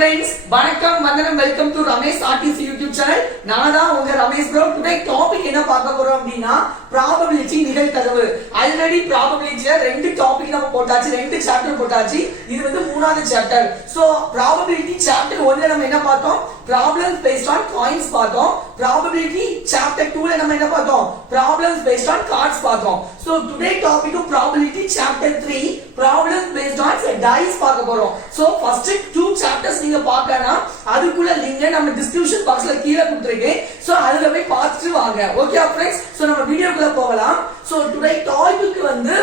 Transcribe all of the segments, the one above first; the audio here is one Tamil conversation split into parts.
friends, வணக்கம் வந்தனம் welcome to Ramesh RTC YouTube channel. நான் தான் உங்க ரமேஷ் ப்ரோ. டுடே டாபிக் என்ன பார்க்க போறோம் அப்படினா ப்ராபபிலிட்டி நிகழ்தகவு. ஆல்ரெடி ப்ராபபிலிட்டில ரெண்டு டாபிக் நம்ம போட்டாச்சு, ரெண்டு சாப்டர் போட்டாச்சு. இது வந்து மூணாவது சாப்டர். சோ ப்ராபபிலிட்டி சாப்டர் 1ல நம்ம என்ன பார்த்தோம்? ப்ராப்ளம்ஸ் பேஸ்ட் ஆன் காயின்ஸ் பார்த்தோம். ப்ராபபிலிட்டி சாப்டர் 2ல நம்ம என்ன பார்த்தோம்? ப்ராப்ளம்ஸ் பேஸ்ட் ஆன் கார்ட்ஸ் பார்த்தோம். So today topic probability chapter 3 problems based on dice பார்க்க போறோம். சோ ஃபர்ஸ்ட் 2 சாப்டர்ஸ் நீங்க பார்க்கனா அதுக்குள்ள லிங்க் நம்ம டிஸ்கிரிப்ஷன் பாக்ஸ்ல கீழ கொடுத்திருக்கேன். சோ அதுல போய் பார்த்துட்டு வாங்க. ஓகே फ्रेंड्स, சோ நம்ம வீடியோக்குள்ள போகலாம். சோ டுடே டாபிக் வந்து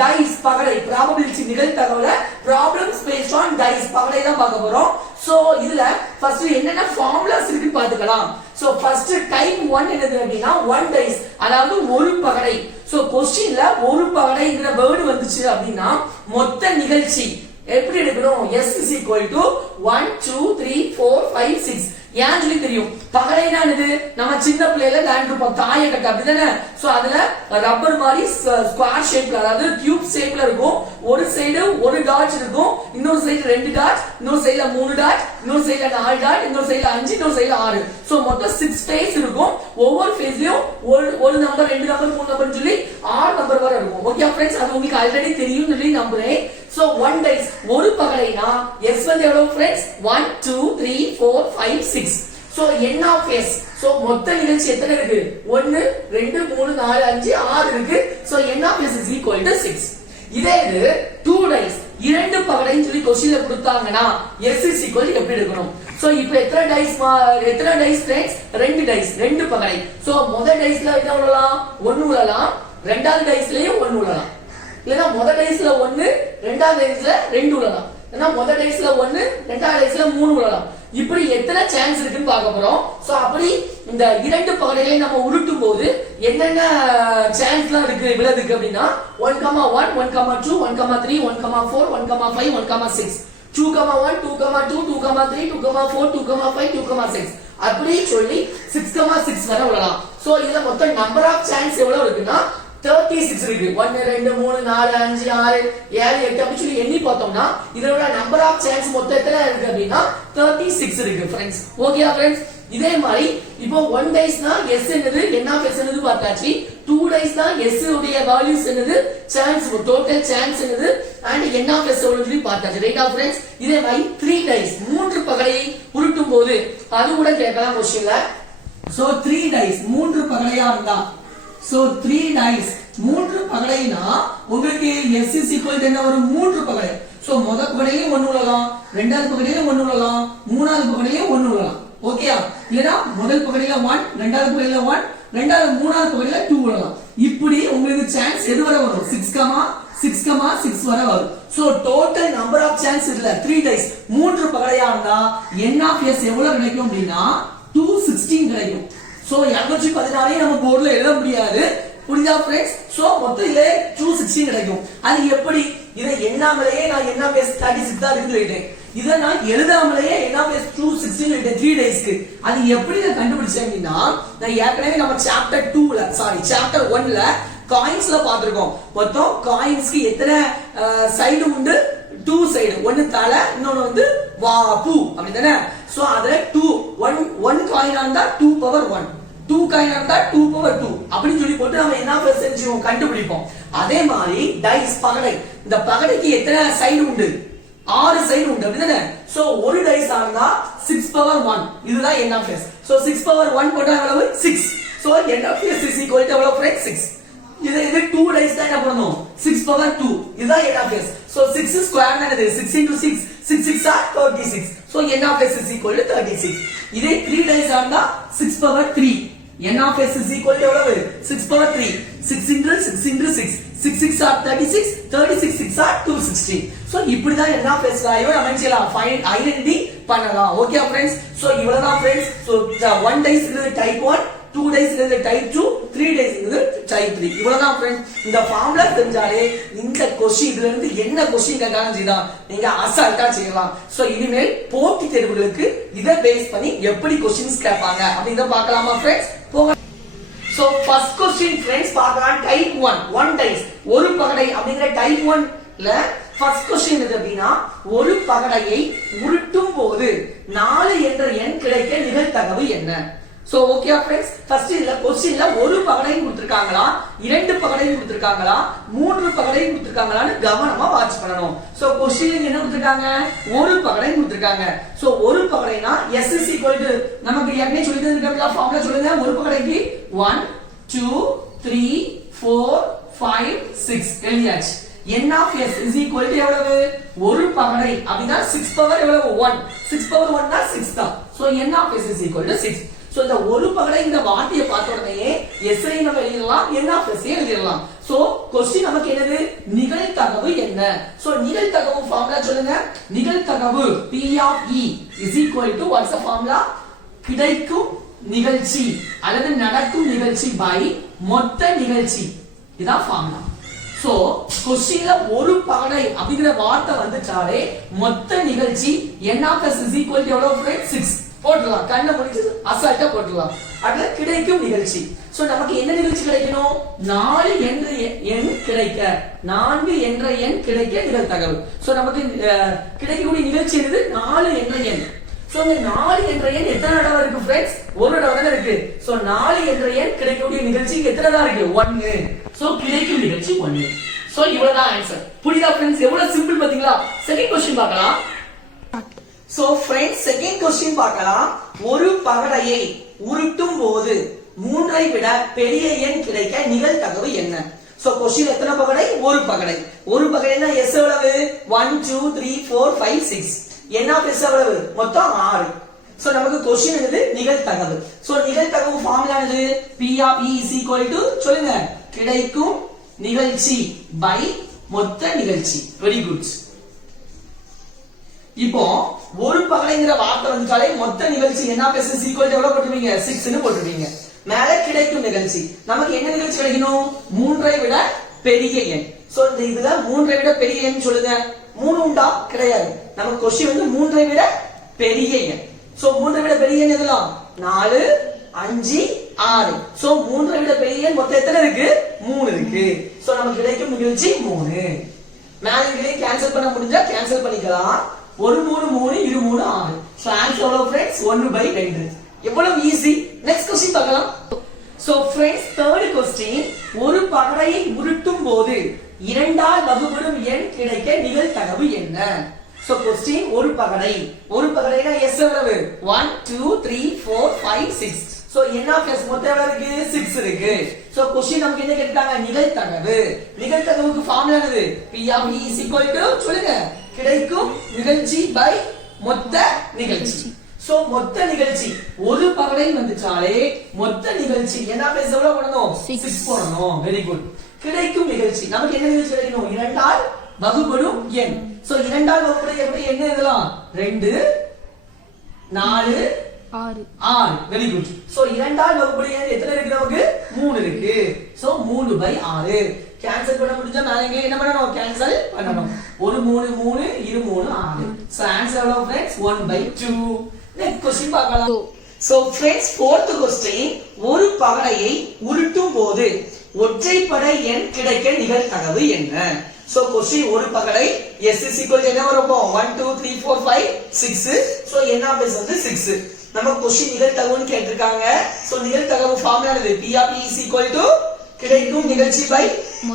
டைஸ் பகடை, ப்ராபபிலிட்டி நிகழ்தகவுல ப்ராப்ளம்ஸ் பேஸ்ட் ஆன் டைஸ் பகடை தான் பார்க்க போறோம். சோ இதுல ஃபர்ஸ்ட் என்னென்ன ஃபார்முலாஸ் இருக்குன்னு பாத்துக்கலாம். சோ ஃபர்ஸ்ட் டைப் 1 என்னது அப்படினா 1 டைஸ், அதாவது ஒரு பகடை. சோ क्वेश्चनல ஒரு பகடைங்கற வேர்ட் வந்துச்சு அப்படினா மொத்த நிகழ்ச்சி எப்படி எடுக்கணும்? S is equal to 1 2 3 4 5 6. ஏன் சொல்லி தெரியும்? பகடைனா என்னது? நம்ம சின்ன பிள்ளையில விளையாண்டுருப்போம் தாயக்கட்டை, அப்படிதானே? சோ அதுல ரப்பர் மாதிரி ஸ்கொயர் ஷேப்ல, அதாவது கியூப் ஷேப்ல இருக்கும். ஒரு சைடு ஒரு டாட் இருக்கும், இன்னொரு சைடு ரெண்டு டாட், இன்னொரு சைடுல 3 டாட், இன்னொரு சைடுல 4 டாட், இன்னொரு சைடுல 5, இன்னொரு சைடுல 6. சோ மொத்தம் 6 ஃபேஸ் இருக்கும். ஒவ்வொரு ஃபேஸ்லயும் ஒரு நம்பர், ரெண்டு நம்பர், மூணு நம்பர் சொல்லி 6 நம்பர் வரை இருக்கும். ஓகே फ्रेंड्स, அது உங்களுக்கு ஆல்ரெடி தெரியும் சொல்லி நம்புறேன். சோ 1 டைஸ் ஒரு பகடைனா S வந்து எவ்வளவு friends? 1 2 3 4 5 6. So n of s, so மொத்த நிகழ்ச்சி எத்தனை இருக்கு? 1 2 3 4 5 6 இருக்கு. So n of s is equal to 6. இதே இது 2 டைஸ் இரண்டு பகடைன்னு சொல்லி क्वेश्चनல கொடுத்தாங்கன்னா s is equal to எப்படி எடுக்கணும்? சோ இப்போ எத்தனை டைஸ் फ्रेंड्स? ரெண்டு டைஸ், ரெண்டு பகடை. சோ முதல் டைஸ்ல என்ன விடலாம்? 1 விடலாம். இரண்டாவது டைஸ்லயும் 1 விடலாம். இல்லனா முதல் டைஸ்ல 1, இரண்டாவது டைஸ்ல 2 விடலாம். இல்லனா முதல் டைஸ்ல 1, இரண்டாவது டைஸ்ல 3 விடலாம். இப்படி எத்தனை சான்ஸ் இருக்குன்னு பார்க்க போறோம். சோ அப்படி இந்த இரண்டு பகடைகளை நம்ம உருட்டும் போது என்னென்ன சான்ஸ்லாம் இருக்கு விழதுக்கு அப்படினா 1,1 1,2 1,3 1,4 1,5 1,6 2,1 2,2 2,3 2,4 2,5 2,6 அப்படி சொல்லி 6,6 வரை விடலாம். சோ இதுல மொத்த நம்பர் ஆஃப் சான்ஸ் எவ்வளவு இருக்குன்னா 36 இருக்கு. 1 2 3 4 5 6 7 8 அப்படி சொல்லி எண்ணி பார்த்தோம்னா இதோட நம்பர் ஆஃப் சான்ஸ் மொத்தம் எத்தனை இருக்கு அப்படினா 36 இருக்கு फ्रेंड्स. ஓகேயா फ्रेंड्स? இதே மாதிரி இப்போ 1 டைஸ்னா s என்னது? n of s என்னது பார்த்தாச்சு. 2 டைஸ்னா s உடைய வேல்யூஸ் என்னது? சான்ஸ், டோட்டல் சான்ஸ் என்னது? and n of s எவ்வளவு சொல்லி பார்த்தாச்சு. ரைட்டா फ्रेंड्स? இதே மாதிரி 3 டைஸ் மூன்று பகடையை உருட்டும் போது அது கூட கேட்கலாம் क्वेश्चनல. சோ 3 டைஸ் மூன்று பகடையா இருந்தா, சோ 3 டைஸ் மூன்று பகடைனா உங்களுக்கு s is equal to என்ன வரும்? மூன்று பகடை. சோ முதல் பகடையில 1 விடலாம், இரண்டாவது பகடையில 1 விடலாம், மூணாவது பகடையில 1 விடலாம். ஓகேயா? இல்லனா முதல் பகடையில 1, இரண்டாவது பகடையில 1, இரண்டாவது மூணாவது பகடையில 2 விடலாம். இப்படி உங்களுக்கு சான்ஸ் எது வரை வரும்? 6,6 வரை வரும். So total number of chance இதுல 3 டைஸ் மூன்று பகடையா இருந்தா n of s எவ்வளவு கிடைக்கும் அப்படினா 216 கிடைக்கும். சோ 216 நம்ம போர்ட்ல எழுத முடியாது. புரியுதா फ्रेंड्स? சோ மொத்தம் இதுல 216 கிடைக்கும். அது எப்படி? இதை எண்ணாமலேயே நான் n of s 36 தான் இருக்கு சொல்லிட்டேன். இத நான் எழுதாமலேயே n of s 216 சொல்லிட்டேன் 3 டைஸ்க்கு. அது எப்படி நான் கண்டுபிடிச்சேன் அப்படினா நான் ஏற்கனவே நம்ம சாப்டர் 2ல சாப்டர் 1ல காயின்ஸ்ல பாத்துறோம். மொத்தம் காயின்ஸ்க்கு எத்தனை சைடு உண்டு? 2 சைடு. ஒன்னு தலை, இன்னொன்னு வந்து பூ, அப்படிதானே? சோ அதுல 1 காயினா இருந்தா 2 பவர் 1, 2 காயினா இருந்தா 2 பவர் 2 அப்படி சொல்லி போட்டு நம்ம என்ன பெர்சென்டேஜ் கண்டுபிடிப்போம். அதே மாதிரி டைஸ் பகடை, இந்த பகடைக்கு எத்தனை சைடு உண்டு? 6 சைடு உண்டு, அப்படிதானே? சோ ஒரு டைஸ் ஆனா 6 பவர் 1, இதுதான் n of s. So 6 power 1 போட்டா எவ்வளவு? 6. So n of s is equal to எவ்வளவு फ्रेंड्स? 6. இது 2 டைஸ் தான் என்ன பண்ணனும்? 6 பவர் 2, இதுதான் n of s. So 6 square என்னது? 6 into 6, 6 6 are 36. So n of s is equal to 36. இதே 3 டைஸ் ஆனா 6 power 3, n of s is equal to எவ்வளவு? 6 power 3, 6 into 6 into 6, 6 6 are 36, 36 6 are 216. So இப்படி தான் n of s வேல்யூ நம்ம செய்யலாம், ஃபைண்ட் ஐடென்டிட்டி பண்ணலாம். Okay friends? சோ இவ்வளவுதான் फ्रेंड्स. சோ 1 டைஸ் இது டைப் 1, 2 டைஸ் இது டைப் 2, 3 டைஸ் இது டைப் 3. இவ்வளவுதான் फ्रेंड्स. இந்த ஃபார்முலா தெரிஞ்சாலே இந்த क्वेश्चन இதுல இருந்து என்ன क्वेश्चन கேட்டாலும் சரிதான் நீங்க அசால்ட்டா செய்யலாம். சோ இனிமேல் போட்டி தேர்வுகளுக்கு இத பேஸ் பண்ணி எப்படி क्वेश्चंस கேட்பாங்க அப்படிங்கறத பார்க்கலாமா फ्रेंड्स? போங்க. சோ ஃபர்ஸ்ட் क्वेश्चन फ्रेंड्स பார்க்கலாம். டைப் 1 டைஸ் ஒரு பகடை அப்படிங்கற டைப் 1ல ஃபர்ஸ்ட் क्वेश्चन எது அப்படினா ஒரு பகடையை உருட்டும் போது 4 என்ற எண் கிடைக்க நிகழ்தகவு என்ன? சோ ஓகே फ्रेंड्स, ஃபர்ஸ்ட் இதுல क्वेश्चनல ஒரு பகடையும் கொடுத்திருக்காங்களா, இரண்டு பகடையும் கொடுத்திருக்காங்களா, மூன்று பகடையும் கொடுத்திருக்காங்களான்னு கவனமா வாட்ச் பண்ணனும். சோ क्वेश्चनல என்ன கொடுத்திருக்காங்க? ஒரு பகடையும் கொடுத்திருக்காங்க. சோ ஒரு பகடைனா s நமக்கு ஏற்கனவே சொல்லி தந்திருக்கோம்ல, ஃபார்முலா சொல்லுங்க. ஒரு பகடைக்கு 1 2 3 4 5 6 எழுதியாச்சு. n of s is equal to எவ்வளவு? ஒரு பகடை அப்படினா 6 பவர் எவ்வளவு? 1. 6 பவர் 1 னா 6 தான். So n of s is equal to 6. So இந்த ஒரு பகடை இந்த வார்த்தையை பார்த்த உடனே s ஐ நம்ம எழுதலாம், n of s ஐ எழுதலாம். சோ क्वेश्चन நமக்கு என்னது? நிகழ்தகவு என்ன? சோ நிகழ்தகவு ஃபார்முலா சொல்லுங்க. நிகழ்தகவு p of e is equal to what's the formula? கிடைக்கும் நிகழ்ச்சி அல்லது நடக்கும் நிகழ்ச்சி by மொத்த நிகழ்ச்சி. இதான் ஃபார்முலா. சோ क्वेश्चनல ஒரு பகடை அப்படிங்கிற வார்த்தை வந்துட்டாலே மொத்த நிகழ்ச்சி n of s is equal to எவ்வளவு फ्रेंड्स? 6 போட்டுடலாம். கண்ணை மூடிட்டு அசால்ட்டா போட்டுடலாம். அடுத்து கிடைக்கும் நிகழ்ச்சி. சோ நமக்கு என்ன நிகழ்ச்சி கிடைக்கணும்? 4 என்ற எண் கிடைக்க, 4 என்ற எண் கிடைக்க நிகழ்தகவு. சோ நமக்கு கிடைக்கக்கூடிய நிகழ்ச்சி எது? 4 என்ற எண். சோ இந்த 4 என்ற எண் எத்தனை தடவை இருக்கு फ्रेंड्स? ஒரு தடவை தான் இருக்கு. சோ 4 என்ற எண் கிடைக்கக்கூடிய நிகழ்ச்சி எத்தனை தடவை இருக்கு? 1. சோ கிடைக்கும் நிகழ்ச்சி 1. சோ இவ்வளவுதான் ஆன்சர். புரியுதா फ्रेंड्स? எவ்வளவு சிம்பிள் பாத்தீங்களா? செகண்ட் क्वेश्चन பார்க்கலாம். சோ फ्रेंड्स செகண்ட் क्वेश्चन பார்க்கலாம். ஒரு பகடையை உருட்டும் போது 3 ஐ விட பெரிய எண் கிடைக்க நிகழ்தகவு என்ன? சோ क्वेश्चन எத்தனை பகடை? ஒரு பகடை. ஒரு பகடைனா s எவ்வளவு? 1 2 3 4 5 6. n of s எவ்வளவு? மொத்தம் 6. சோ நமக்கு क्वेश्चन என்னது? நிகழ்தகவு. சோ நிகழ்தகவு ஃபார்முலா என்னது? p of e is equal to சொல்லுங்க. கிடைக்கும் நிகழ்ச்சி by மொத்த நிகழ்ச்சி. Very good. இப்போ ஒரு பகடைங்கிற வார்த்தை வந்துட்டாலே மொத்த நிகழ்ச்சி n of s is equal to எவ்வளவு போட்டுருவீங்க? 6 னு போட்டுருவீங்க. மேல கிடைக்கும் நிகழ்ச்சி. நமக்கு என்ன நிகழ்ச்சி கிடைக்கணும்? 3 ஐ விட பெரிய எண். சோ இந்த இதுல 3 ஐ விட பெரிய எண் சொல்லுங்க. 3 உண்டா? கிடையாது. நம்ம क्वेश्चन வந்து 3 ஐ விட பெரிய எண். சோ 3 ஐ விட பெரிய எண் எதுலாம்? 4 5 6. சோ 3 ஐ விட பெரிய எண் மொத்தம் எத்தனை இருக்கு? 3 இருக்கு. சோ நமக்கு கிடைக்கும் நிகழ்ச்சி 3. மேல இங்கே கேன்சல் பண்ண முடிஞ்சா கேன்சல் பண்ணிக்கலாம். 1 3 3 2 3 6. சோ ஆன்சர் எவ்வளவு फ्रेंड्स? 1/2. எவ்வளவு ஈஸி. நெக்ஸ்ட் क्वेश्चन பார்க்கலாம். சோ फ्रेंड्स தேர்ட் क्वेश्चन, ஒரு பகடையை உருட்டும் போது 2 ஆல் வகுபடும் எண் கிடைக்க நிகழ்தகவு என்ன? சோ क्वेश्चन ஒரு பகடைனா s எவ்வளவு? 1 2 3 4 5 6. சோ n of s மொத்தம் எவ்வளவு இருக்கு? 6 இருக்கு. சோ क्वेश्चन நமக்கு என்ன கேட்டாங்க? நிகழ்தகவு. நிகழ்தகவுக்கு ஃபார்முலா என்னது? p of e is equal to சொல்லுங்க. கிடைக்கும் நிகழ்ச்சி by மொத்த நிகழ்ச்சி. சோ மொத்த நிகழ்ச்சி ஒரு பகடை வந்துட்டாலே மொத்த நிகழ்ச்சி n of s எவ்வளவு போடணும்? 6 போடணும். Very good. கிடைக்கும் நிகழ்ச்சி நமக்கு என்ன நிகழ்ச்சி கிடைக்கணும்? 2 ஆல் வகுபடும் எண். சோ 2 ஆல் வகுபடும் எப்படி என்ன எழுதலாம்? 2 4 6. Very good. சோ 2 ஆல் வகுபடும் எண் எத்தனை இருக்கு? நமக்கு 3 இருக்கு. சோ 3/6. கேன்சல் பண்ண முடிஞ்சா மேல இங்க என்ன பண்ணனும்? கேன்சல் பண்ணனும். 1 3 3 2 3 6. சோ ஆன்சர் எவ்வளவு फ्रेंड्स? 1/2. நெக்ஸ்ட் क्वेश्चन பார்க்கலாம். சோ फ्रेंड्स fourth question, ஒரு பகடையை உருட்டும் போது ஒற்றைப்படை எண் கிடைக்க நிகழ்தகவு என்ன? சோ क्वेश्चन ஒரு பகடை s is equal to என்ன வரும்? 1 2 3 4 5 6. சோ n of s வந்து 6. நம்ம क्वेश्चन நிகழ்தகவுன்னு கேட்டிருக்காங்க. சோ நிகழ்தகவு ஃபார்முலா என்னது? p of e is equal to கிடைக்கும் நிகழ்ச்சி by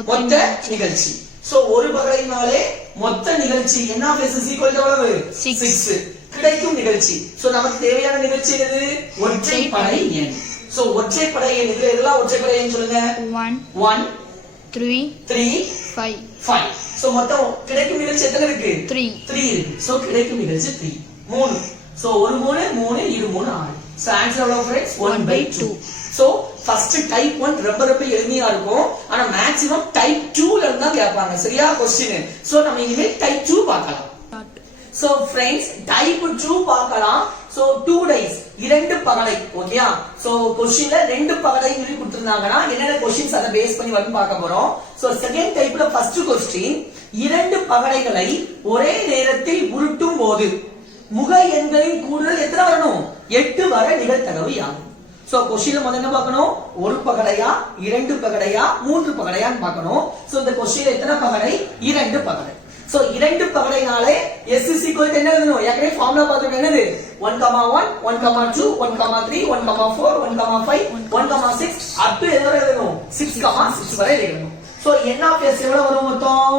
மொத்த நிகழ்ச்சி. சோ ஒரு பகடைனாலே மொத்த நிகழ்ச்சி n of s is equal to எவ்வளவு? 6. கிடைக்கும் நிகழ்ச்சி. சோ நமக்கு தேவையான நிகழ்ச்சி எது? ஒற்றைப்படை எண். சோ ஒற்றைப்படை எண் இதுல எல்லாம் ஒற்றைப்படை எண் சொல்லுங்க. 1 3 5 5. சோ மொத்தம் கிடைக்கும் நிகழ்ச்சி எத்தனை இருக்கு? 3 இருக்கு. சோ கிடைக்கும் நிகழ்ச்சி 3. 3. சோ 1 3 3 2 3 6. சோ ஆன்சர் எவ்வளவு फ्रेंड्स? 1/2. சோ ஃபர்ஸ்ட் டைப் 1 ரொம்ப எளிமையா இருக்கும். ஆனா மேக்ஸिमम டைப் 2ல இருந்தா கேட்பாங்க. சரியா क्वेश्चन. சோ நம்ம இனிமே டைப் 2 பார்க்கலாம். சோ फ्रेंड्स டைப் 2 பார்க்கலாம். சோ 2 டைஸ் இரண்டு பகடை. ஓகேயா? சோ क्वेश्चनல ரெண்டு பகடை சொல்லி கொடுத்திருந்தாங்கன்னா என்னென்ன क्वेश्चंस அத பேஸ் பண்ணி வந்து பார்க்க போறோம். சோ செகண்ட் டைப்ல ஃபர்ஸ்ட் क्वेश्चन, இரண்டு பகடைகளை ஒரே நேரத்தில் உருட்டும் போது முக எண்களின் கூடுதல் எத்தனை வரணும்? 8 வர நிகழ்தகவு யாரு? சோ क्वेश्चनல முதல்ல என்ன பார்க்கணும்? ஒரு பகடையா, இரண்டு பகடையா, மூன்று பகடையான்னு பார்க்கணும். சோ இந்த क्वेश्चनல எத்தனை பகடை? இரண்டு பகடை. சோ இரண்டு பகடைனாலே s is equal to என்ன எழுதணும் ஏற்கனவே ஃபார்முலா பார்த்தோம் என்னது 1 1 1 2 1 3 1 4 1 5 1 6 up to எவ்வளவு எழுதணும் 6 6 வரை எழுதணும் சோ n of s எவ்வளவு வரும் மொத்தம்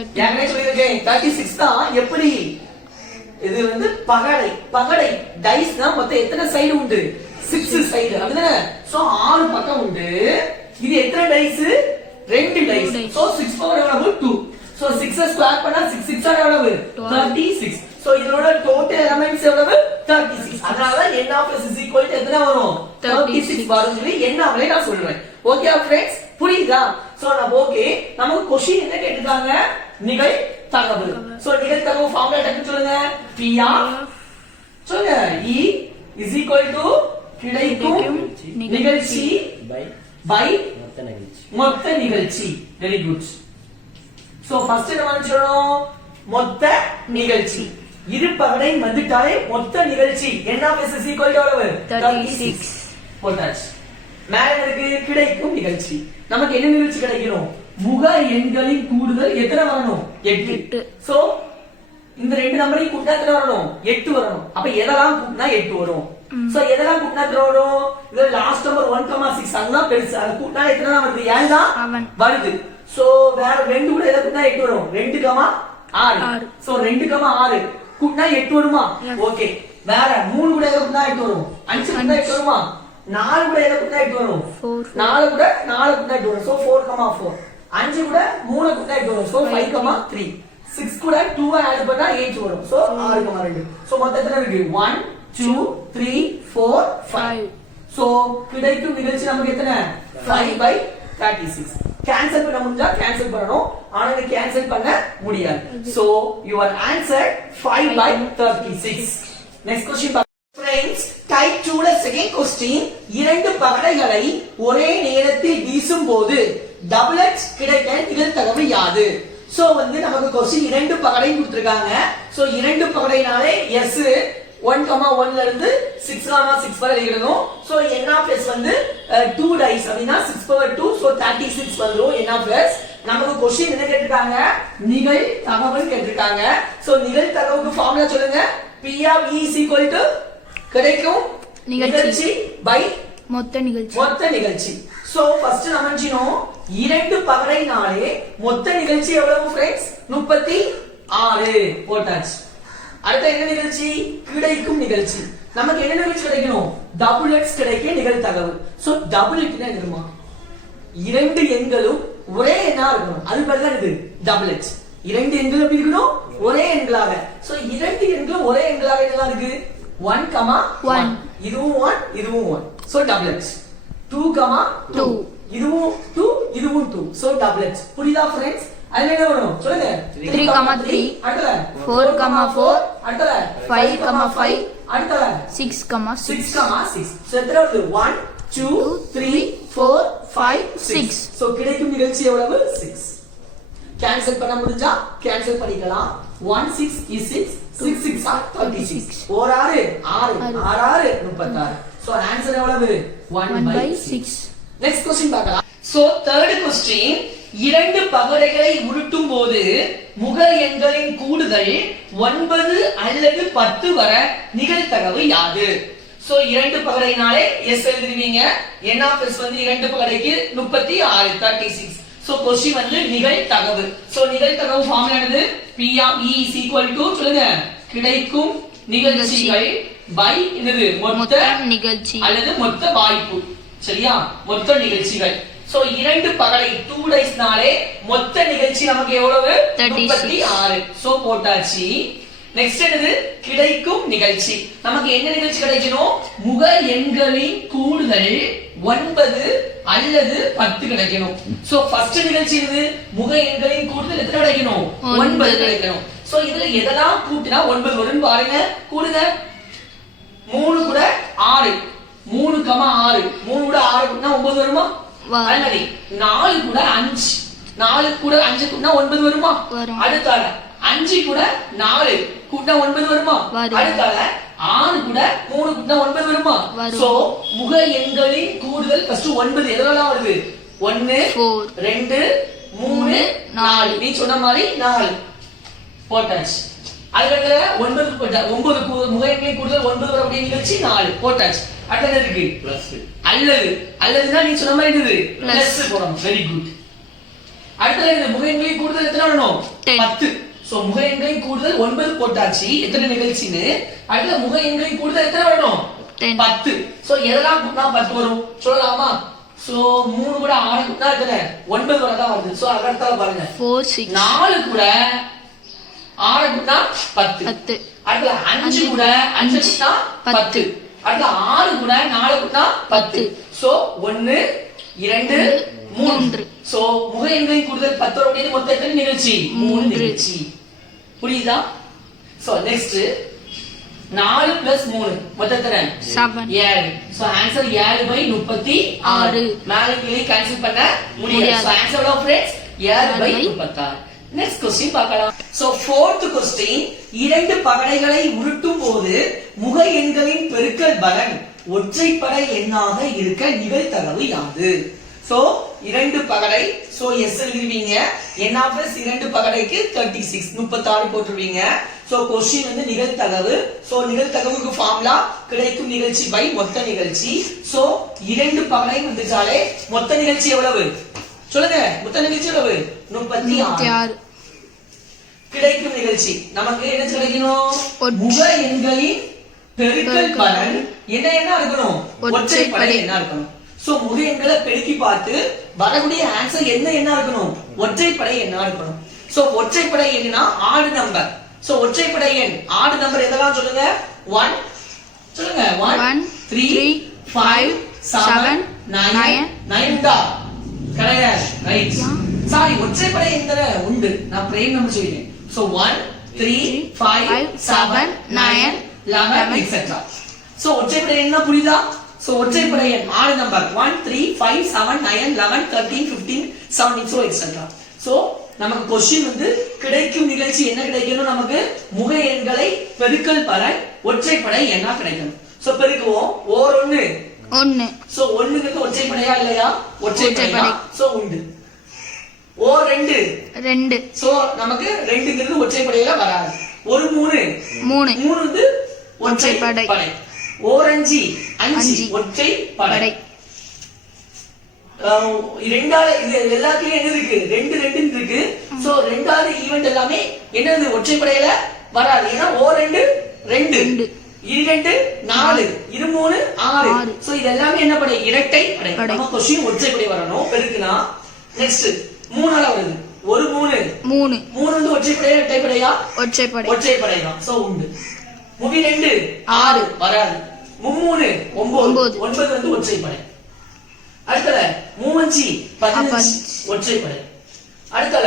ஏற்கனவே சொல்லிருக்கேன் 36 தான் எப்படி இது வந்து பகடை டைஸ்னா மொத்தம் எத்தனை சைடு உண்டு 6 சைடு அப்படிதானே சோ 6 பக்கம் உண்டு இது எத்தனை டைஸ் 2 டைஸ் சோ 6 பவர் எவ்வளவு 2 சோ 6 ஸ்கொயர் பண்ணா 6 6 எவ்வளவு 36 சோ இதோட டோட்டல் எலிமெண்ட்ஸ் எவ்வளவு 36 அதனால n of s is equal to எத்தனை வரும் 36 வரும் சொல்லி n அவளே நான் சொல்றேன் ஓகே फ्रेंड्स புரியுதா சோ நம்ம ஓகே நமக்கு क्वेश्चन என்ன கேட்டிருக்காங்க நிகழ்தகவு சோ நிகழ்தகவு ஃபார்முலா டக்கு சொல்லுங்க p of சொல்லுங்க e is equal to கிடைக்கும் நிகழ்ச்சி by மொத்த நிகழ்ச்சி வெரி குட் சோ ஃபர்ஸ்ட் நம்ம சொல்லணும் மொத்த நிகழ்ச்சி இரு பகடை வந்துட்டாலே மொத்த நிகழ்ச்சி n of s is equal to எவ்வளவு 36 போட்டாச்சு மேல இருக்கு கிடைக்கும் நிகழ்ச்சி நமக்கு என்ன நிகழ்ச்சி கிடைக்கணும் முக எண்களின் கூடுதல் எத்தனை வரணும் 8 சோ இந்த ரெண்டு நம்பரையும் கூட்டினா எத்தனை வரணும் 8 வரணும் அப்ப எதெல்லாம் கூட்டினா 8 வரும் சோ எதெல்லாம் கூட்டினா எத்தனை வரும் இது லாஸ்ட் நம்பர் 1,6 அதுதான் பெருசு அது கூட்டினா எத்தனை தான் வருது 7 தான் வருது சோ வேற ரெண்டு கூட எதை கூட்டினா 8 வரும் 2,6 சோ 2,6 கூட்டினா 8 வருமா ஓகே வேற 3 கூட எதை கூட்டினா 8 வரும் 5 கூட்டினா 8 வருமா 4 கூட எதை கூட்டினா 8 வரும் 4 கூட 4 கூட்டினா 8 வரும் சோ 4,4 5 கூட 3 கூட்டினா 8 வரும் சோ 5,3 6 கூட 2 ஆட் பண்ணா 8 வரும் சோ 6,2 சோ மொத்தத்துல இருக்கு 1 2 3 4 5 சோ கிடைக்கும் நிகழ்ச்சி நமக்கு எத்தனை 5/36 கேன்சல் பண்ண முடிஞ்சா கேன்சல் பண்ணனும் ஆனா இது கேன்சல் பண்ண முடியாது so your answer 5/36 next question friends type 2 ல செகண்ட் क्वेश्चन இரண்டு பகடைகளை ஒரே நேரத்தில் வீசும்போது டபுள் எக்ஸ் கிடைக்க நிகழ்தகவு யாது சோ வந்து நமக்கு क्वेश्चन இரண்டு பகடை கொடுத்திருக்காங்க சோ இரண்டு பகடைனாலே s 1,1 ல இருந்து 6,6 வரை எழுதணும் சோ n of s வந்து 2 டைஸ் அப்படினா 6/2 சோ 36 வரும் n of s நமக்கு क्वेश्चन என்ன கேட்டிருக்காங்க நிகழ்தகவு கேட்டிருக்காங்க சோ நிகழ்தகவுக்கு ஃபார்முலா சொல்லுங்க p of e is equal to கிடைக்கும் நிகழ்ச்சி by மொத்த நிகழ்ச்சி சோ ஃபர்ஸ்ட் நம்ம நினைச்சோம் இரண்டு பகடைனாலே மொத்த நிகழ்ச்சி எவ்வளவு फ्रेंड्स 36 போட்டாச்சு அடுத்து என்ன நிகழ்ச்சி கிடைக்கும் நிகழ்ச்சி நமக்கு என்ன நிகழ்ச்சி கிடைக்கணும் டபுள் எக்ஸ் கிடைக்க நிகழ்தகவு சோ டபுள் எக்ஸ் என்னமா இரண்டு எண்களும் ஒரே எண்ணா இருக்கணும் அது பேர் தான் இது டபுள் எக்ஸ் இரண்டு எண்கள் எப்படி இருக்கணும் ஒரே எண்களாக சோ இரண்டு எண்களும் ஒரே எண்களாக என்னலாம் இருக்கு 1, 1 இதுவும் 1 இதுவும் 1 சோ டபுள் எக்ஸ் 2, 2 இதுவும் 2 இதுவும் 2 சோ டபுள் எக்ஸ் புரியுதா फ्रेंड्स அதுல என்ன வரும் சொல்லுங்க 3, 3 அடுத்து 4, 4 அடுத்து 5, 5 அடுத்து 6, 6 சோ எத்தனை வருது 1 2 3 4 5 6 சோ கிடைக்கும் நிகழ்ச்சி எவ்வளவு 6 கேன்சல் பண்ண முடிஞ்சா கேன்சல் பண்ணிக்கலாம் 1 6 is 6 6 6 are 36 ஒரு 6 6 6 36 சோ ஆன்சர் எவ்வளவு 1/6 நெக்ஸ்ட் क्वेश्चन பார்க்கலாம் சோ தேர்ட் क्वेश्चन இரண்டு பகடைகளை உருட்டும் போது முக எண்களின் கூடுதல் 9 அல்லது 10 வர நிகழ்தகவு யாது சோ இரண்டு பகடைனாலே s எழுதுவீங்க n of s வந்து இரண்டு பகடைக்கு 36 36 சோ क्वेश्चन வந்து நிகழ்தகவு சோ நிகழ்தகவு ஃபார்முலா என்னது p of e is equal to சொல்லுங்க கிடைக்கும் நிகழ்ச்சிகள் by என்னது மொத்த நிகழ்ச்சி அல்லது மொத்த வாய்ப்பு சரியா மொத்த நிகழ்ச்சிகள் சோ இரண்டு பகடை 2 டைஸ்னாலே மொத்த நிகழ்ச்சி நமக்கு எவ்வளவு 36 சோ போட்டாச்சு நெக்ஸ்ட் என்னது கிடைக்கும் நிகழ்ச்சி நமக்கு என்ன நிகழ்ச்சி கிடைக்கணும் முக எண்களின் கூடுதல் 9 அல்லது 10 கிடைக்கணும் சோ ஃபர்ஸ்ட் நிகழ்ச்சி இது முக எண்களின் கூடுதல் எத்தனை கிடைக்கணும் 9 கிடைக்கணும் சோ இதுல எதெல்லாம் கூட்டினா 9 வரும் பாருங்க கூடுங்க 3 கூட 6 3, 6 3 கூட 6 கூட்டினா 9 வருமா அதே மாதிரி 4 கூட 5 4 கூட 5 கூட்டினா 9 வருமா அடுத்தால 5 கூட 4 கூட்டினா 9 வருமா அடுத்தால 6 கூட 3 கூட்டினா 9 வருமா சோ முக எண்களின் கூடுதல் ஃபர்ஸ்ட் 9 எதெல்லாம் வருது 1 2 3 4 நீ சொன்ன மாதிரி 4 போட்டாச்சு. அதுல 9 முக எண்களின் கூடுதல் 9 வரக்கூடிய நிகழ்ச்சி 4 போட்டாச்சு. அடுத்து இருக்கு பிளஸ். அல்லதுனா நீ சொன்ன மாதிரி இது பிளஸ் போடணும். Very good. அடுத்து முக எண்களின் கூடுதல் எத்தனை வரணும்? 10. சோ முக எண்களின் கூடுதல் 9 போட்டாச்சு. எத்தனை நிகழ்ச்சின்னு அடுத்து முக எண்களின் கூடுதல் எத்தனை வரணும்? 10. சோ எதெல்லாம் கூட்டினா 10 வரும் சொல்லலாமா? சோ 3 கூட 6 கூட்டினா எத்தனை? 9 வரதா வருது. சோ அடுத்தது பாருங்க 4 6 4 கூட 6 கூட்டினா 10. அடுத்து 5 கூட 5 கூட்டினா 10. அடுத்து 6 கூட 4 கூட்டினா 10. சோ 1 2 3. சோ முக எண்களின் கூடுதல் 10 வரக்கூடிய மொத்த எத்தனை நிகழ்ச்சி? 3 நிகழ்ச்சி. புரியுதா? சோ நெக்ஸ்ட் 4 பிளஸ் 3 மொத்த எத்தனை? 7. So answer 7/36. மேல கீழே கேன்சல் பண்ண முடியாது. சோ ஆன்சர் எவ்வளவு फ्रेंड्स? 7/36. நெக்ஸ்ட் क्वेश्चन பார்க்கலாம். சோ fourth question, இரண்டு பகடைகளை உருட்டும் போது முக எண்களின் பெருக்கல் பலன் ஒற்றைப்படை எண்ணாக இருக்க நிகழ்தகவு யாது? சோ இரண்டு பகடை, சோ எஸ் எழுதுவீங்க. n of s இரண்டு பகடைக்கு 36 36 போட்டுருவீங்க. சோ क्वेश्चन வந்து நிகழ்தகவு. சோ நிகழ்தகவுக்கு ஃபார்முலா கிடைக்கும் நிகழ்ச்சி பை மொத்த நிகழ்ச்சி. சோ இரண்டு பகடை வந்துச்சாலே மொத்த நிகழ்ச்சி எவ்வளவு சொல்லுங்க? மொத்த நிகழ்ச்சி எவ்வளவு? 36. கிடைக்கும் நிகழ்ச்சி நமக்கு என்ன கிடைக்கணும்? முக எண்களின் பெருக்கல் பலன் என்ன இருக்கணும்? ஒற்றைப்படை எண்ணா இருக்கணும். சோ முக எண்களை பெருக்கி பார்த்து வரக்கூடிய ஆன்சர் என்ன இருக்கணும்? ஒற்றைப்படை எண்ணா இருக்கணும். சோ ஒற்றைப்படை எண்ணா ஆட் நம்பர். சோ ஒற்றைப்படை எண் ஆட் நம்பர் எதெல்லாம் சொல்லுங்க? 1 சொல்லுங்க. 1 3 5 7 9 9 கிடையாது. ரைட். சாரி, ஒற்றைப்படை எண்கள உண்டு. நான் பிரைம் நம்பர் சொல்லிட்டேன். So 1 3 5 7 9 11 etc. சோ ஒற்றைப்படை எண்ணா புரியுதா? சோ ஒற்றைப்படை எண் add number 1 3 5 7 9 11 13 15 17 so etc. So நமக்கு क्वेश्चन வந்து கிடைக்கும் நிகழ்ச்சி என்ன கிடைக்கணும்? நமக்கு முக எண்களை பெருக்கல் பலன் ஒற்றைப்படை எண்ணா கிடைக்கணும். சோ பெருக்குவோம். ஓர் 1 சோ 1ங்கிறது ஒற்றைப்படையா இல்லையா? ஒற்றைப்படை. சோ உண்டு. ஓர் 2 சோ நமக்கு 2ங்கிறது ஒற்றைப்படையில வராது. ஒரு 3 வந்து ஒற்றைப்படை. ஓர் 5 ஒற்றைப்படை. இரண்டால இது எல்லாத்துலயும் என்ன இருக்கு? 2 இருக்கு. சோ ரெண்டாவது ஈவென்ட் எல்லாமே என்னது? ஒற்றைப்படையில வராது. ஏன்னா ஓர் 2 2 2 4 3 6. சோ இது எல்லாமே என்ன படை? இரட்டை படை. நம்ம क्वेश्चन ஒற்றைப்படை வரணும். பெருக்குனா நெக்ஸ்ட் 3ஆல வருது. ஒரு 3 வந்து ஒற்றைப்படையா இரட்டைப்படையா? ஒற்றைப்படை தான். சோ உண்டு. முவி 2 6 வராது. 3 9 வந்து ஒற்றைப்படை. அடுத்தல 3 15 ஒற்றைப்படை. அடுத்தல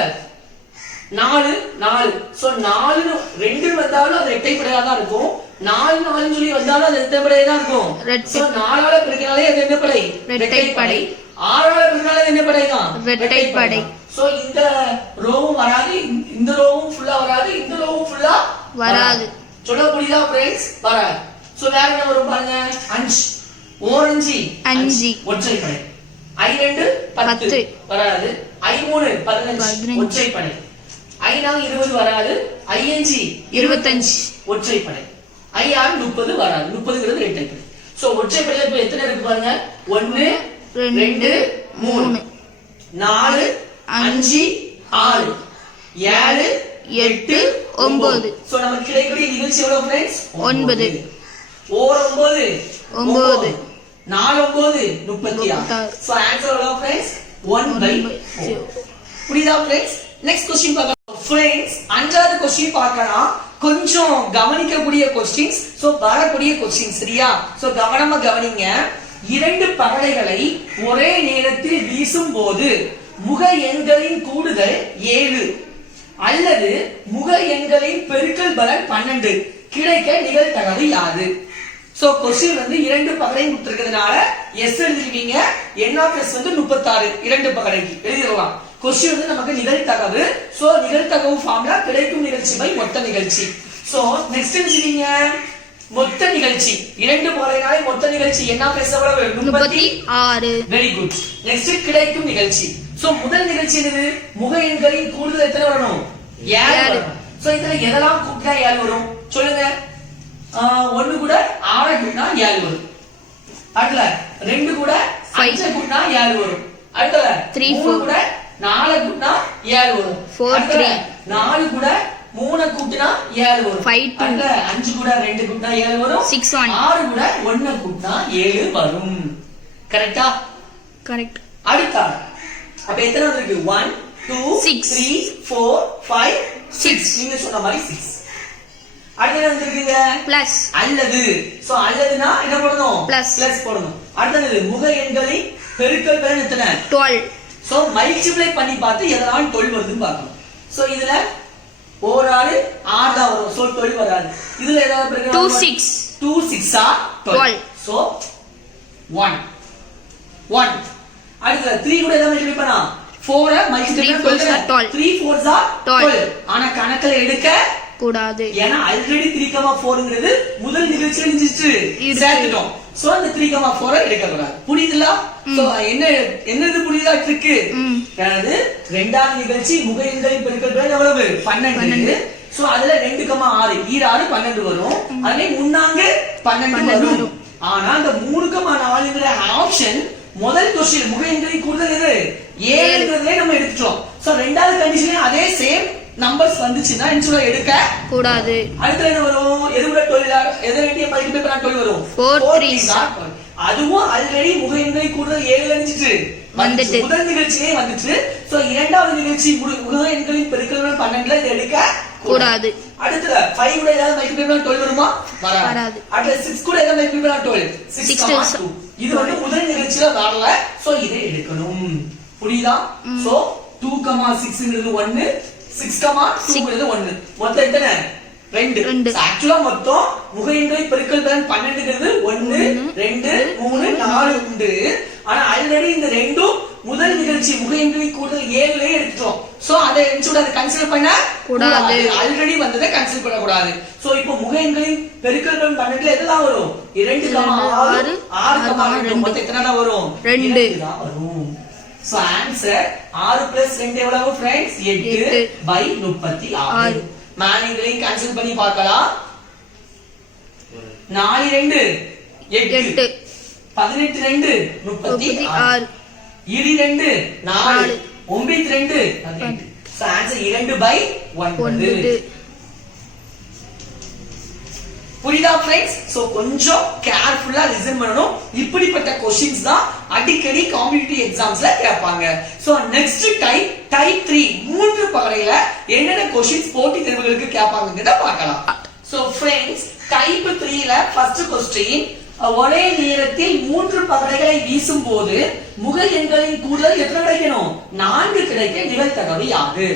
4 சோ 4 2 வந்தாலும் அது இரட்டைப்படையா தான் இருக்கும். 4 சொல்லி வந்தாலும் அது இரட்டைப்படையா தான் இருக்கும். சோ 4ஆல பெருக்கினாலே அது என்ன படை? இரட்டைப்படை. 6ஆல பெருக்கினாலே என்ன படை தான்? இரட்டைப்படை. சோ இந்த ரோவும் வராது, இந்த ரோவும் ஃபுல்லா வராது, இந்த ரோவும் ஃபுல்லா வராது. சொல்ல புரியுதா फ्रेंड्स? வராது. சோ வேற என்ன வரும் பாருங்க? 5 ஓர் 5 ஒற்றைப்படை. I2 10 வராது. I3 15 ஒற்றைப்படை. I4 20 வராது. I5 25 ஒற்றைப்படை. I6 30 வராது. 30ங்கிறது இரட்டைப்படை. சோ ஒற்றைப்படையில இப்ப எத்தனை இருக்கு பாருங்க? 1 2 3 4 5 6 7 8 9. சோ நமக்கு கிடைக்கக்கூடிய நிகழ்ச்சி எவ்வளவு फ्रेंड्स? 9. ஓர் 9 4 9 36. சோ ஆன்சர் எவ்வளவு फ्रेंड्स? 1/4. புரியுதா फ्रेंड्स? நெக்ஸ்ட் क्वेश्चन பார்க்கலாம். फ्रेंड्स அஞ்சாவது क्वेश्चन பார்க்கலாம். கொஞ்சம் கவனிக்கக்கூடிய क्वेश्चंस. சோ வரக்கூடிய क्वेश्चन சரியா? சோ கவனமா கவனிங்க. இரண்டு பகடைகளை ஒரே நேரத்தில் வீசும் போது முக எண்களின் கூடுதல் 7 அல்லது முக எண்களின் பெருக்கல் பலன் 12 கிடைக்க நிகழ்தகவு யாது? சோ क्वेश्चन வந்து இரண்டு பகடையும் கொடுத்திருக்கிறதுனால s எழுதிருவீங்க. n of s வந்து 36 இரண்டு பகடைக்கு எழுதிடலாம். क्वेश्चन வந்து நமக்கு நிகழ்தகவு. சோ நிகழ்தகவு ஃபார்முலா கிடைக்கும் நிகழ்ச்சி பை மொத்த நிகழ்ச்சி. சோ நெக்ஸ்ட் எழுதிங்க மொத்த நிகழ்ச்சி. இரண்டு பகடைனாலே மொத்த நிகழ்ச்சி n of s எவ்வளவு? 36. Very good. நெக்ஸ்ட் கிடைக்கும் நிகழ்ச்சி. சோ முதல் நிகழ்ச்சி என்னது? முக எண்களின் கூடுதல் எத்தனை வரணும்? 7 வரணும். சோ இதுல எதெல்லாம் கூட்டினா 7 வரும் சொல்லுங்க. 1 கூட 6 கூட்டினா 7 வரும். அடுத்துல 2 கூட 5 கூட்டினா 7 வரும். அடுத்துல 3 கூட 4 கூட்டினா 7 வரும். 4 4 கூட 3 கூட்டினா 7 வரும். 5 5 கூட 2 கூட்டினா 7 வரும். 6 6 கூட 1 கூட்டினா 7 வரும். கரெக்ட்டா? கரெக்ட். அடுத்த அப்ப எத்தனை வந்திருக்கு? 1 2 3 4 5 6. நீங்க சொன்ன மாதிரி 6. அடுத்து என்ன வந்திருக்குங்க? பிளஸ் அல்லது. சோ அல்லதுனா என்ன போடணும்? பிளஸ் போடணும். அடுத்து முக எண்களின் பெருக்கல் பெருக்கல் எத்தனை? 12. சோ மல்டிப்ளை பண்ணி பார்த்து எதனால 12 வருதுன்னு பார்க்கணும். சோ இதுல ஒரு 6 தான் வரும். சோ 12 வராது. இதுல ஏதாவது பெருக்கல் 2 6 2 6 ஆ 12. சோ 1 1. அடுத்து 3 கூட ஏதாவது மல்டிப்ளை பண்ணா 4 மல்டிப்ளை பண்ணா 3 4s ஆ 12. ஆனா கணக்குல எடுக்க கூடாது. ஏன்னா ஆல்ரெடி 3,4ங்கிறது முதல் நிகழ்ச்சியில இருந்துச்சு. சேர்த்துட்டோம். சோ அந்த 3,4 எடுக்க கூடாது. புரியுதுல? சோ என்னது புரியுதா ட்ரிக்? அதாவது இரண்டாவது நிகழ்ச்சி முக எண்களின் பெருக்கல் எவ்வளவு? 12. சோ அதுல 2,6 ஈராறு 12 வரும். அதுல முன்னாங்க 12 வரும். ஆனா அந்த 3,4ங்கிற ஆப்ஷன் முதல் क्वेश्चन முக எண்களின் கூடுதல் எது? 7ங்கிறதே நம்ம எடுத்துட்டோம். சோ ரெண்டாவது கண்டிஷன்ல அதே சேம் நம்பர்ஸ் வந்துச்சுன்னா இன்சுல எடுக்க கூடாது. அடுத்து என்ன வரும்? எது கூட 12 எதை வேண்டிய மல்டிப்ளை பண்ணா 12 வரும்? 4 3 அதுவும் ஆல்ரெடி முக எண்களின் கூடுதல் 7 வந்துச்சு. முதல் நிகழ்ச்சியே வந்துச்சு. சோ இரண்டாவது நிகழ்ச்சி முக எண்களின் பெருக்கல் 12ல இது எடுக்க கூடாது. அடுத்து 5 கூட ஏதாவது மல்டிப்ளை பண்ணா 12 வருமா? வராது. அடுத்து 6 கூட ஏதாவது மல்டிப்ளை பண்ணா 12 6 இது வந்து முதல் நிகழ்ச்சியில வரல. சோ இதை எடுக்கணும். புரியுதா? சோ 2,6ங்கிறது 1 6,2ங்கிறது 1. மொத்தம் எத்தனை? 2. ஆக்சுவலா மொத்தம் முக எண்களின் பெருக்கல் 12ங்கிறது 1 2 3 4 உண்டு. ஆனா ஆல்ரெடி இந்த ரெண்டும் முதல் நிகழ்ச்சி முக எண்களின் கூடுதல் 7லயே எடுத்துட்டோம். சோ அதை இன்சுல கன்சிடர் பண்ண கூடாது. ஆல்ரெடி வந்ததை கன்சிடர் பண்ண கூடாது. சோ இப்போ முக எண்களின் பெருக்கல் 12ல எதெல்லாம் வரும்? 2,6 6,2 மொத்தம் எத்தனை வரும்? 2 தான் வரும். சோ ஆன்சர் 6 + 2 எவ்வளவு फ्रेंड्स? 8/36. மேனிங்களையும் கேன்சல் பண்ணி பார்க்கலாம். 4 2 8 18 2 36 2 4 9 2 18. So answer 2/9. புரியுதா फ्रेंड्स? சோ கொஞ்சம் கேர்ஃபுல்லா லிசன் பண்ணனும். இப்படிப்பட்ட क्वेश्चंस தான் அடிக்கடி காம்படிட்டிவ் எக்ஸாம்ஸ்ல கேட்பாங்க. சோ நெக்ஸ்ட் டைப் 3 மூன்று பகடையில என்னென்ன क्वेश्चंस போட்டி தேர்வுகளுக்கு கேட்பாங்கங்கறத பார்க்கலாம். சோ फ्रेंड्स டைப் 3ல ஃபர்ஸ்ட் क्वेश्चन ஒரே நேரத்தில் மூன்று பகடைகளை வீசும்போது முக எண்களின் கூடுதல் எத்தனை கிடைக்கணும்? 4 கிடைக்க நிகழ்தகவு யாது?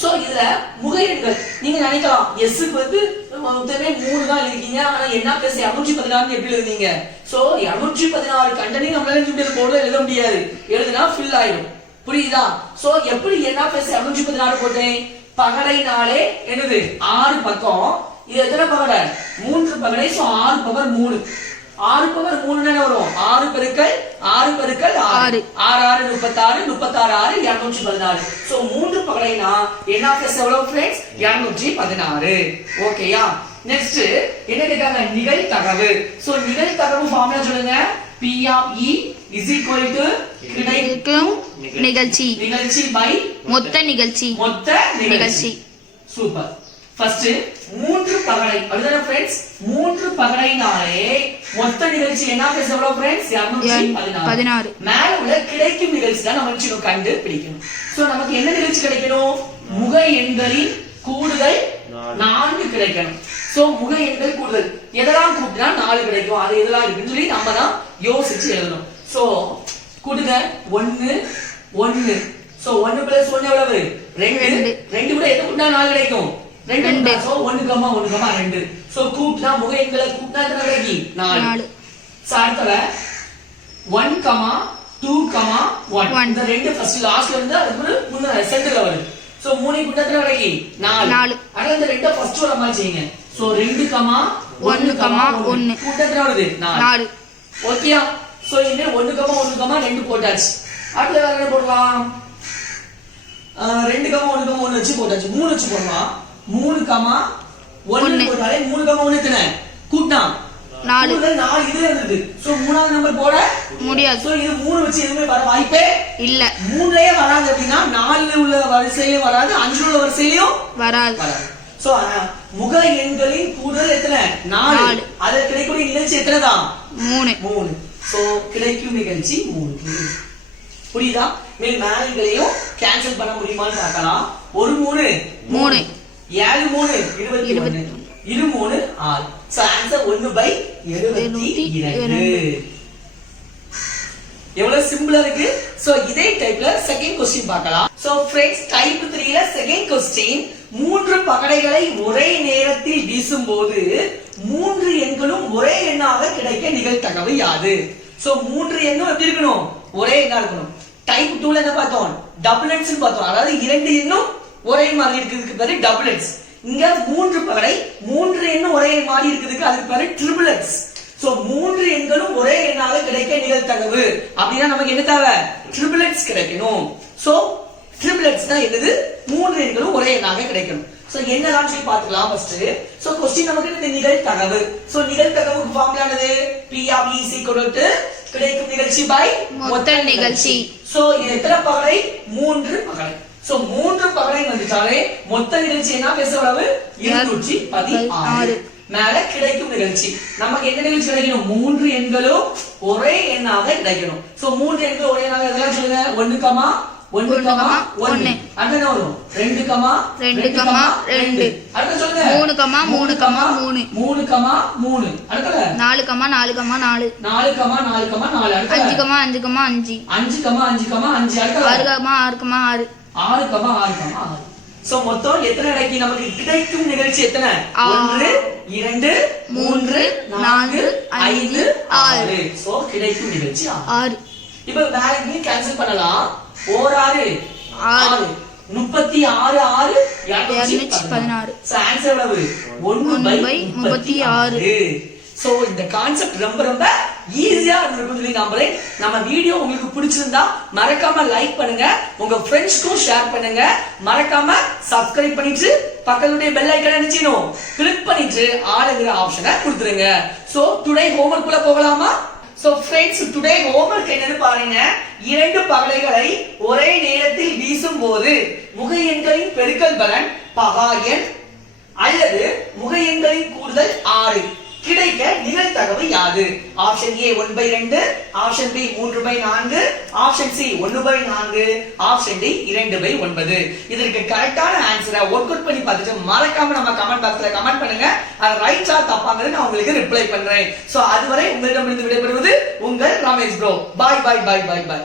சோ இதுல முக எண்கள் நீங்க நினைக்கலாம் S க்கு வந்து மொத்தமே 3 தான் எழுதிருக்கீங்க. ஆனா என்ன பிளஸ் 216 எப்படி எழுதுனீங்க? சோ 216 கண்டனி நம்மளால இந்த போர்டுல எழுத முடியாது. எழுதினா ஃபில் ஆயிடும். புரியுதா? சோ எப்படி என்ன பிளஸ் 216 போட்டேன்? பகடைனாலே என்னது? 6 பக்கம். இது எத்தனை பகடை? 3 பகடை. சோ 6 பவர் 3 6 பவர் 3 என்ன வரும்? 6 பெருக்கல் 6 பெருக்கல் 6 6 6 36 36 6 216. சோ 3 பகடைனா n of s எவ்வளவு फ्रेंड्स? 216. ஓகேயா? நெக்ஸ்ட் என்ன கேட்டாங்க? நிகழ்தகவு. சோ நிகழ்தகவு ஃபார்முலா சொல்லுங்க. P of E is equal to கிடைக்கும் நிகழ்ச்சி by மொத்த நிகழ்ச்சி. சூப்பர். ஃபர்ஸ்ட் 3 பகடை அதுதானே फ्रेंड्स? 3 பகடைனாலே மொத்த நிகழ்ச்சி என்ன பேச எவ்வளவு फ्रेंड्स? 216. மேல உள்ள கிடைக்கும் நிகழ்ச்சி தான் நம்ம நிச்சயம் கண்டுபிடிக்கணும். சோ நமக்கு என்ன நிகழ்ச்சி கிடைக்கணும்? முக எண்களின் கூடுதல் 4 கிடைக்கணும். சோ முக எண்கள் கூடுதல் எதெல்லாம் கூட்டினா 4 கிடைக்கும்? அது எதெல்லாம் இருக்குன்னு சொல்லி நம்ம தான் யோசிச்சு எழுதணும். சோ கூட்டுங்க 1 1. சோ 1 + 1 எவ்வளவு? 2 2 கூட எது கூட்டினா 4 கிடைக்கும்? 2. சோ 1,1,2. சோ கூட்டினா முக எண்களை கூட்டினா எத்தனை கிடைக்கும்? 4. சோ அடுத்தல 1,2,1 இந்த ரெண்டு ஃபர்ஸ்ட் லாஸ்ட்ல இருந்து அது முன்ன சென்டர்ல வருது. சோ 3 கூட்டினா எத்தனை கிடைக்கும்? 4. அடுத்து இந்த ரெண்ட ஃபர்ஸ்ட் வர மாதிரி செய்யுங்க. சோ 2,1,1 கூட்டினா எத்தனை வருது? 4. ஓகேயா? சோ இந்த 1,1,2 போட்டாச்சு. அடுத்து வேற என்ன போடலாம்? 2,1,1 வச்சு போட்டாச்சு. 3 வச்சு போடலாம். 3,1 போட்டாலே 3,1 எத்தனை கூட்டினா 4 4 இதுல இருந்தது சோ மூணாவது நம்பர் போட முடியாது. சோ இது 3 வச்சு எதுவுமே வர வாய்ப்பே இல்ல. 3லயே வராது அப்படின்னா 4ல உள்ள வரிசையிலயும் வராது 5ல உள்ள வரிசையிலயும் வராது. சோ முக எண்களின் கூடுதல் எத்தனை 4 அதுல கிடைக்கக்கூடிய நிகழ்ச்சி எத்தனை தான் 3 சோ கிடைக்கும் நிகழ்ச்சி 3 புரியுதா மேலைகளையும் கேன்சல் பண்ண முடியுமான்னு பார்க்கலாம் ஒரு 3 3 7 3 21 இது 3 6 சோ ஆன்சர் 1/72 எவ்வளவு சிம்பிளா இருக்கு சோ இதே டைப்ல செகண்ட் क्वेश्चन பார்க்கலாம் சோ फ्रेंड्स டைப் 3ல செகண்ட் क्वेश्चन மூன்று பகடைகளை ஒரே நேரத்தில் வீசும்போது மூன்று எண்களும் ஒரே எண்ணாக கிடைக்க நிகழ்தகவு யாது சோ மூன்று எண்ணும் எப்படி இருக்கணும் ஒரே எண்ணா இருக்கணும் டைப் 2ல என்ன பார்த்தோம் டபுளெட்ஸ் பார்த்தோம் அதாவது இரண்டு எண்ணும் ஒரே மாதிரி இருக்குதுக்கு பேரு டபுளெட்ஸ் இங்க மூன்று பகடை மூன்று எண்ணும் ஒரே மாதிரி இருக்குதுக்கு அதுக்கு பேரு ட்ரிபிளெட்ஸ் சோ மூன்று எண்களும் ஒரே எண்ணாக கிடைக்க நிகழ்தகவு அப்படினா நமக்கு என்ன தேவை ட்ரிபிளெட்ஸ் கிடைக்கணும் சோ ட்ரிபிளெட்ஸ் தான் என்னது மூன்று எண்களும் ஒரே எண்ணாக கிடைக்கணும் சோ என்னலாம் சொல்லி பார்க்கலாம் ஃபர்ஸ்ட் சோ क्वेश्चन நமக்கு இந்த நிகழ்தகவு சோ நிகழ்தகவுக்கு ஃபார்முலா என்னது P of E கிடைக்கும் நிகழ்ச்சி பை மொத்த நிகழ்ச்சி சோ இது எத்தனை பகடை மூன்று பகடை சோ மூன்று பகடை வந்துட்டாலே மொத்த நிகழ்ச்சி என்ன பேசவளவு 216 மேல கிடைக்கும் நிகழ்ச்சி நமக்கு என்ன நிகழ்ச்சி கிடைக்கணும் மூன்று எண்களும் ஒரே எண்ணாக கிடைக்கணும் சோ மூன்று எண்கள் ஒரே எண்ணாக எதெல்லாம் சொல்லுங்க 1, 1, அடுத்து என்ன வரும் 2, 2, அடுத்து சொல்லுங்க 3, 3, 3, 3 அடுத்து 4, 4, 4 4, 4, 4 அடுத்து 5, 5, 5 5, 5, 5 அடுத்து 6, 6, 6 6, 6 சோ மொத்தம் எத்தனை கிடைக்கும் நமக்கு கிடைக்கும் நிகழ்ச்சி எத்தனை 1 2 3 4 5 6 சோ கிடைக்கும் நிகழ்ச்சி 6 இப்போ வேலைக்கு கேன்சல் பண்ணலாம் ஓர் 6 6 36 6 216 சோ ஆன்சர் எவ்வளவு 1/36 சோ இந்த கான்செப்ட் ரொம்ப ரொம்ப ஈஸியா இருக்கும்னு சொல்லி நம்புறேன் நம்ம வீடியோ உங்களுக்கு பிடிச்சிருந்தா மறக்காம லைக் பண்ணுங்க உங்க ஃப்ரெண்ட்ஸ்க்கும் ஷேர் பண்ணுங்க மறக்காம சப்ஸ்கிரைப் பண்ணிட்டு பக்கத்துடைய பெல் ஐகானை நினைச்சினோ கிளிக் பண்ணிட்டு ஆளுங்கிற ஆப்ஷனை கொடுத்துருங்க சோ டுடே ஹோம்வொர்க் குள்ள போகலாமா சோ फ्रेंड्स டுடே ஹோம்வொர்க் என்னன்னு பாருங்க இரண்டு பகடைகளை ஒரே நேரத்தில் வீசும்போது முக எண்களின் பெருக்கல் பலன் பகா எண் அல்லது முக எண்களின் கூடுதல் 6 கிடைக்க நிகழ்தகவு யாது option A 1/2 option B 3/4 option C 1/4 option D 2/9 இதற்கு கரெக்டான ஆன்சரை ஒர்க் அவுட் பண்ணி பார்த்துட்டு மறக்காம நம்ம கமெண்ட் பாக்ஸ்ல கமெண்ட் பண்ணுங்க அது ரைட்டா தப்பாங்கன்னு நான் உங்களுக்கு ரிப்ளை பண்றேன் சோ அதுவரை உங்களிடமிருந்து விடைபெறுவது உங்கள் Ramesh bro bye bye bye bye by